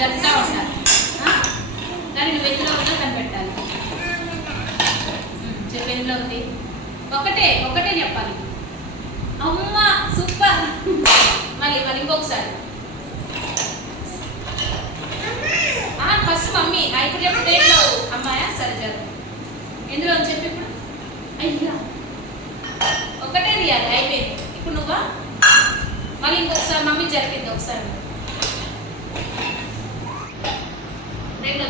జరుపుతూ ఉంటారు. కానీ నువ్వు ఎందులో ఉన్నా కనిపెట్టాలి. చెప్పు ఎందులో ఉంది? ఒకటే చెప్పాలి. అమ్మ సూపర్. మళ్ళీ ఇంకొకసారి. ఫస్ట్ మమ్మీ ఇప్పుడు చెప్పు. దేంట్లో? అమ్మాయా? సరే జరుపు. ఎందులో చెప్పు ఇప్పుడు. అయ్యా ఒకటే తీయాలి, అయిపోయింది. ఇప్పుడు నువ్వా? మళ్ళీ ఇంకొకసారి మమ్మీ జరిపింది ఒకసారి. దేంట్లో